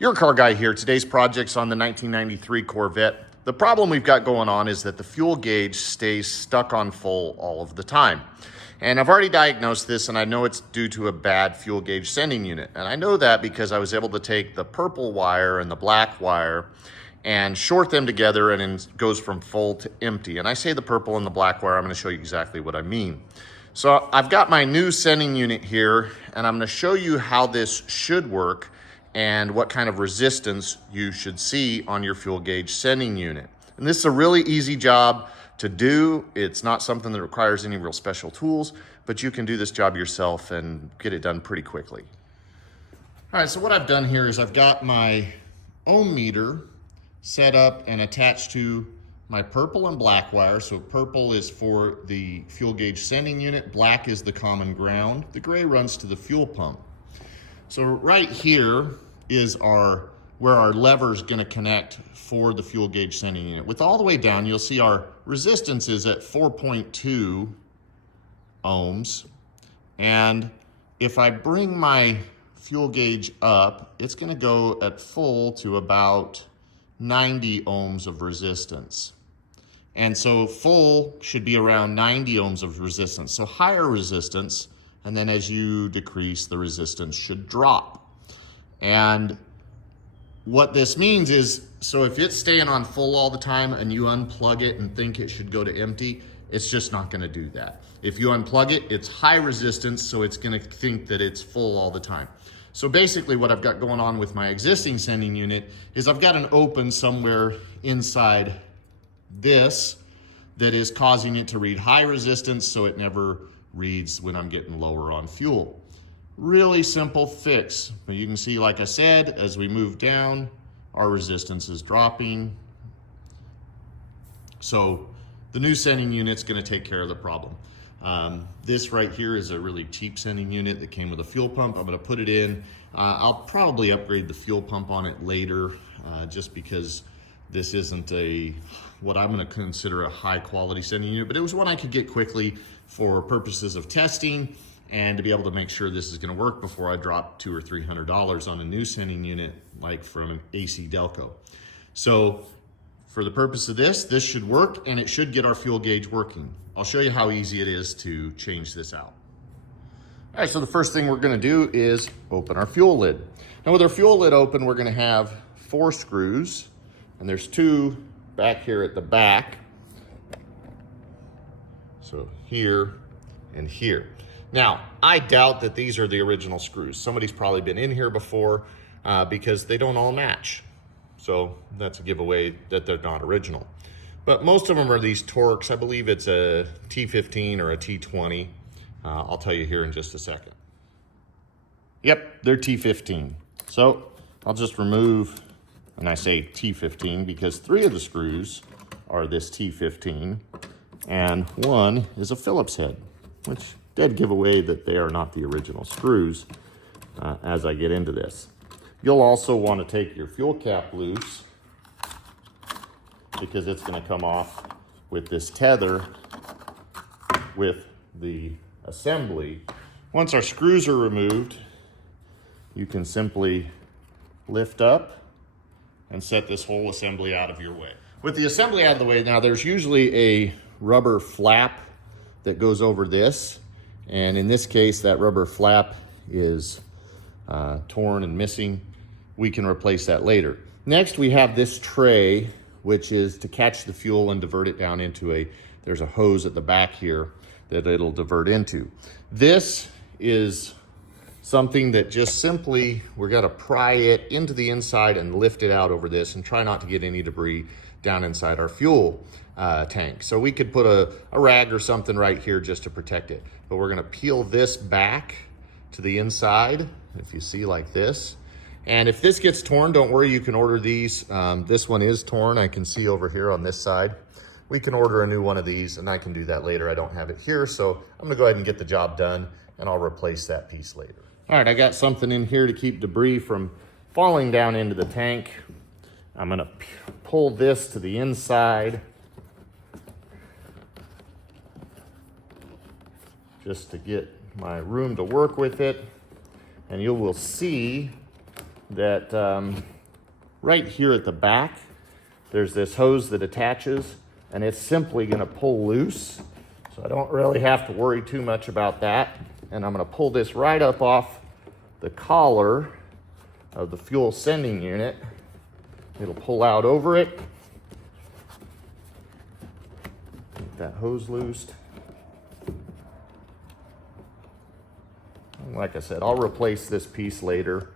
Your car guy here. Today's project's on the 1993 Corvette. The problem we've got going on is that the fuel gauge stays stuck on full all of the time. And I've already diagnosed this, and I know it's due to a bad fuel gauge sending unit. And I know that because I was able to take the purple wire and the black wire and short them together, and it goes from full to empty. And I say the purple and the black wire, I'm going to show you exactly what I mean. So I've got my new sending unit here, and I'm going to show you how this should work and what kind of resistance you should see on your fuel gauge sending unit. And this is a really easy job to do. It's not something that requires any real special tools, but you can do this job yourself and get it done pretty quickly. All right, so what I've done here is I've got my ohm meter set up and attached to my purple and black wire. So purple is for the fuel gauge sending unit, black is the common ground, the gray runs to the fuel pump. So right here is where our lever is going to connect for the fuel gauge sending unit. With all the way down, you'll see our resistance is at 4.2 ohms. And if I bring my fuel gauge up, it's going to go at full to about 90 ohms of resistance. And so full should be around 90 ohms of resistance. So higher resistance, and then as you decrease, the resistance should drop. And what this means is, so if it's staying on full all the time and you unplug it and think it should go to empty, it's just not going to do that. If you unplug it, it's high resistance, so it's going to think that it's full all the time. So basically what I've got going on with my existing sending unit is I've got an open somewhere inside this that is causing it to read high resistance, so it never reads when I'm getting lower on fuel. Really simple fix. But you can see, like I said, as we move down, our resistance is dropping. So the new sending unit's going to take care of the problem. This right here is a really cheap sending unit that came with a fuel pump. I'm going to put it in. I'll probably upgrade the fuel pump on it later, just because this isn't what I'm going to consider a high quality sending unit, but it was one I could get quickly for purposes of testing and to be able to make sure this is going to work before I drop $200 or $300 on a new sending unit like from AC Delco. So for the purpose of this should work, and it should get our fuel gauge working. I'll show you how easy it is to change this out. All right, so the first thing we're going to do is open our fuel lid. Now with our fuel lid open, we're going to have 4 screws, and there's 2 back here at the back. So here and here. Now, I doubt that these are the original screws. Somebody's probably been in here before because they don't all match. So that's a giveaway that they're not original. But most of them are these Torx. I believe it's a T15 or a T20. I'll tell you here in just a second. Yep, they're T15. So I'll just remove, and I say T15 because 3 of the screws are this T15 and 1 is a Phillips head, which dead giveaway that they are not the original screws as I get into this. You'll also want to take your fuel cap loose because it's going to come off with this tether with the assembly. Once our screws are removed, you can simply lift up and set this whole assembly out of your way. With the assembly out of the way, now there's usually a rubber flap that goes over this. And in this case, that rubber flap is torn and missing. We can replace that later. Next, we have this tray, which is to catch the fuel and divert it down into there's a hose at the back here that it'll divert into. This is something that just simply, we're gonna pry it into the inside and lift it out over this and try not to get any debris down inside our fuel tank. So we could put a rag or something right here just to protect it. But we're gonna peel this back to the inside, if you see like this. And if this gets torn, don't worry, you can order these. This one is torn, I can see over here on this side. We can order a new one of these, and I can do that later. I don't have it here, so I'm gonna go ahead and get the job done, and I'll replace that piece later. All right, I got something in here to keep debris from falling down into the tank. I'm gonna pull this to the inside just to get my room to work with it. And you will see that right here at the back, there's this hose that attaches, and it's simply gonna pull loose. So I don't really have to worry too much about that. And I'm gonna pull this right up off the collar of the fuel sending unit. It'll pull out over it. Get that hose loosed. Like I said, I'll replace this piece later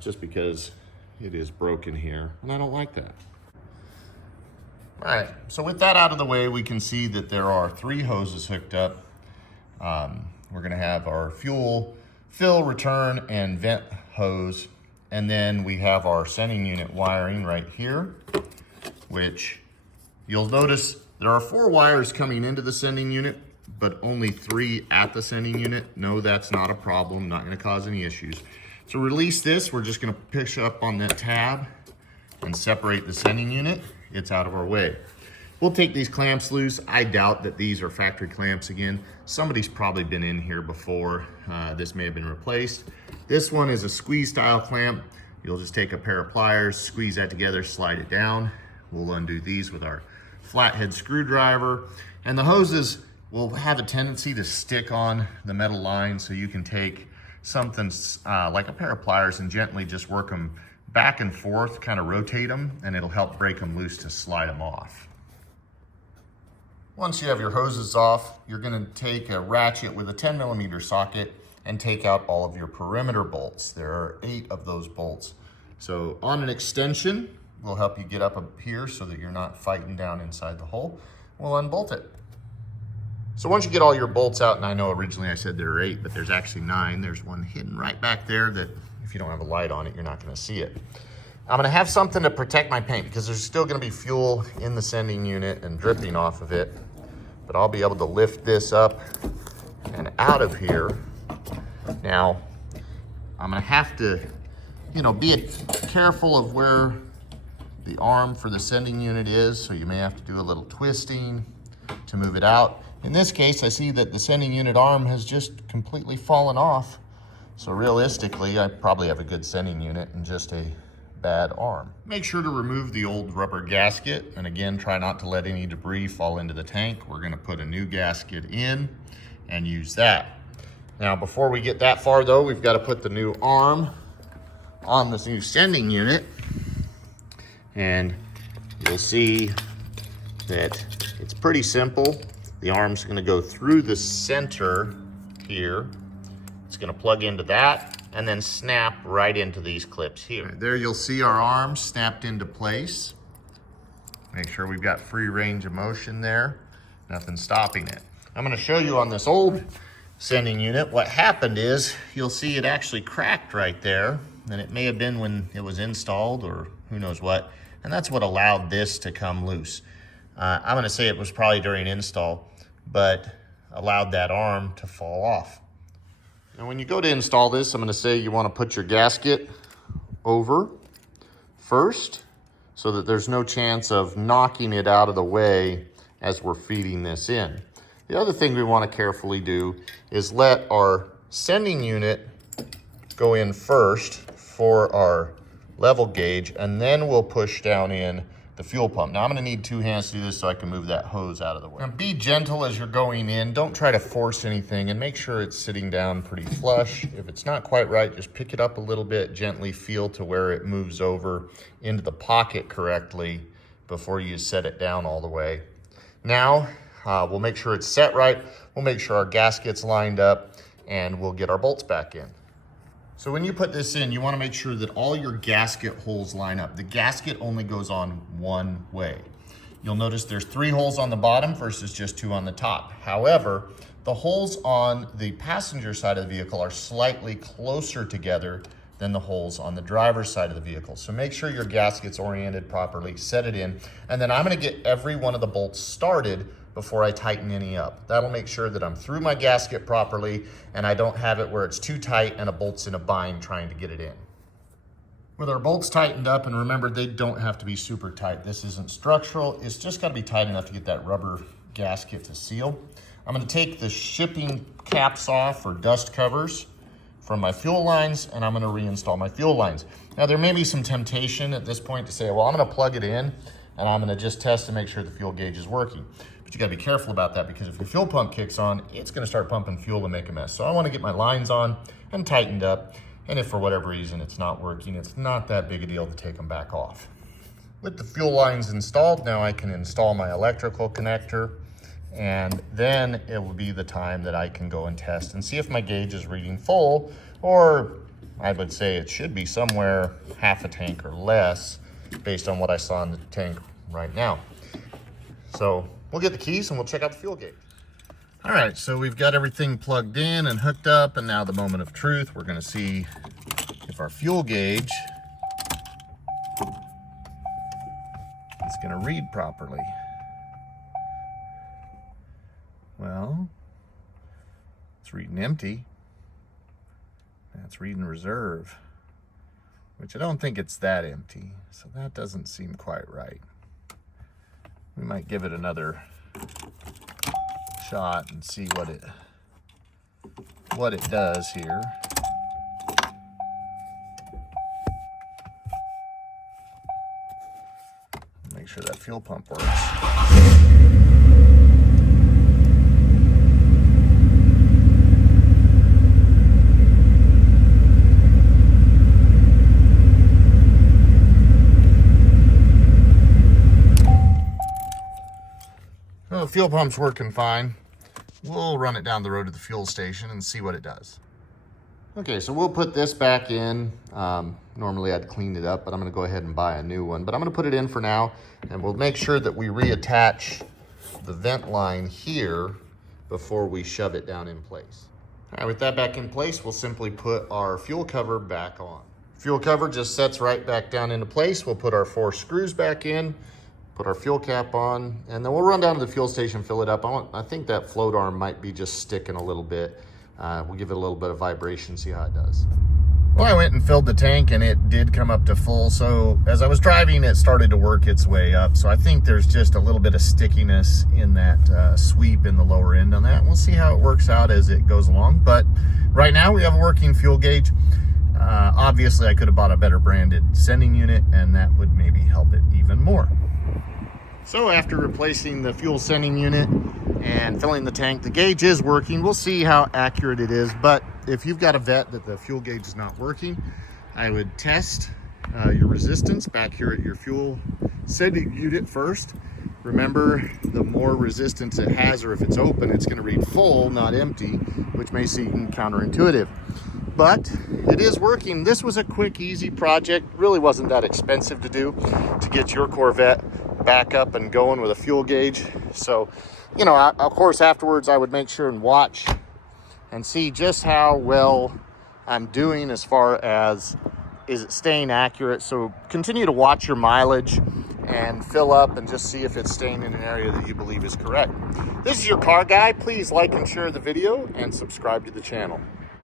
just because it is broken here, and I don't like that. All right, so with that out of the way, we can see that there are 3 hoses hooked up. We're gonna have our fuel fill, return, and vent hose. And then we have our sending unit wiring right here, which you'll notice there are 4 wires coming into the sending unit, but only 3 at the sending unit. No, that's not a problem, not gonna cause any issues. To release this, we're just gonna push up on that tab and separate the sending unit. It's out of our way. We'll take these clamps loose. I doubt that these are factory clamps again. Somebody's probably been in here before. This may have been replaced. This one is a squeeze style clamp. You'll just take a pair of pliers, squeeze that together, slide it down. We'll undo these with our flathead screwdriver. And the hoses will have a tendency to stick on the metal line, so you can take something like a pair of pliers and gently just work them back and forth, kind of rotate them, and it'll help break them loose to slide them off. Once you have your hoses off, you're gonna take a ratchet with a 10mm socket and take out all of your perimeter bolts. There are 8 of those bolts. So on an extension, we'll help you get up here so that you're not fighting down inside the hole. We'll unbolt it. So once you get all your bolts out, and I know originally I said there are 8, but there's actually 9. There's one hidden right back there that if you don't have a light on it, you're not gonna see it. I'm gonna have something to protect my paint because there's still gonna be fuel in the sending unit and dripping off of it. But I'll be able to lift this up and out of here. Now, I'm gonna have to, be careful of where the arm for the sending unit is, so you may have to do a little twisting to move it out. In this case, I see that the sending unit arm has just completely fallen off. So realistically, I probably have a good sending unit and just a bad arm. Make sure to remove the old rubber gasket, and again, try not to let any debris fall into the tank. We're gonna put a new gasket in and use that. Now, before we get that far though, we've got to put the new arm on this new sending unit, and you'll see that it's pretty simple. The arm's gonna go through the center here. It's gonna plug into that and then snap right into these clips here. Right, there you'll see our arm snapped into place. Make sure we've got free range of motion there, nothing stopping it. I'm gonna show you on this old sending unit, what happened is, you'll see it actually cracked right there, and it may have been when it was installed or who knows what, and that's what allowed this to come loose. I'm gonna say it was probably during install, but allowed that arm to fall off. And when you go to install this, I'm gonna say you wanna put your gasket over first so that there's no chance of knocking it out of the way as we're feeding this in. The other thing we wanna carefully do is let our sending unit go in first for our level gauge, and then we'll push down in the fuel pump. Now I'm gonna need 2 hands to do this so I can move that hose out of the way. Now be gentle as you're going in. Don't try to force anything, and make sure it's sitting down pretty flush. If it's not quite right, just pick it up a little bit, gently feel to where it moves over into the pocket correctly before you set it down all the way. Now, we'll make sure it's set right. We'll make sure our gasket's lined up, and we'll get our bolts back in. So when you put this in, you wanna make sure that all your gasket holes line up. The gasket only goes on one way. You'll notice there's 3 holes on the bottom versus just 2 on the top. However, the holes on the passenger side of the vehicle are slightly closer together than the holes on the driver's side of the vehicle. So make sure your gasket's oriented properly, set it in, and then I'm gonna get every one of the bolts started before I tighten any up. That'll make sure that I'm through my gasket properly and I don't have it where it's too tight and a bolt's in a bind trying to get it in. With our bolts tightened up, and remember, they don't have to be super tight. This isn't structural, it's just gotta be tight enough to get that rubber gasket to seal. I'm gonna take the shipping caps off, or dust covers, from my fuel lines, and I'm gonna reinstall my fuel lines. Now there may be some temptation at this point to say, well, I'm gonna plug it in and I'm gonna just test to make sure the fuel gauge is working. But you gotta be careful about that, because if your fuel pump kicks on, it's gonna start pumping fuel and make a mess. So I wanna get my lines on and tightened up, and if for whatever reason it's not working, it's not that big a deal to take them back off. With the fuel lines installed, now I can install my electrical connector, and then it will be the time that I can go and test and see if my gauge is reading full, or I would say it should be somewhere half a tank or less based on what I saw in the tank right now. So we'll get the keys and we'll check out the fuel gauge. All right, so we've got everything plugged in and hooked up, and now the moment of truth. We're gonna see if our fuel gauge is gonna read properly. Well, it's reading empty. That's reading reserve, which I don't think it's that empty. So that doesn't seem quite right. We might give it another shot and see what it does here. Make sure that fuel pump works. Well, the fuel pump's working fine. We'll run it down the road to the fuel station and see what it does. Okay, so we'll put this back in. Normally I'd clean it up, but I'm gonna go ahead and buy a new one. But I'm gonna put it in for now, and we'll make sure that we reattach the vent line here before we shove it down in place. All right, with that back in place, we'll simply put our fuel cover back on. Fuel cover just sets right back down into place. We'll put our 4 screws back in, put our fuel cap on, and then we'll run down to the fuel station, fill it up. I think that float arm might be just sticking a little bit. We'll give it a little bit of vibration, see how it does. Well, I went and filled the tank and it did come up to full. So as I was driving, it started to work its way up. So I think there's just a little bit of stickiness in that sweep in the lower end on that. We'll see how it works out as it goes along. But right now we have a working fuel gauge. Obviously I could have bought a better branded sending unit, and that would maybe help it even more. So after replacing the fuel sending unit and filling the tank, the gauge is working. We'll see how accurate it is, but if you've got a vet that the fuel gauge is not working, I would test your resistance back here at your fuel sending unit first. Remember, the more resistance it has, or if it's open, it's gonna read full, not empty, which may seem counterintuitive. But it is working. This was a quick, easy project. Really wasn't that expensive to do to get your Corvette back up and going with a fuel gauge. So, you know, of course, afterwards I would make sure and watch and see just how well I'm doing as far as is it staying accurate. So continue to watch your mileage and fill up and just see if it's staying in an area that you believe is correct. This is your car guy. Please like and share the video and subscribe to the channel.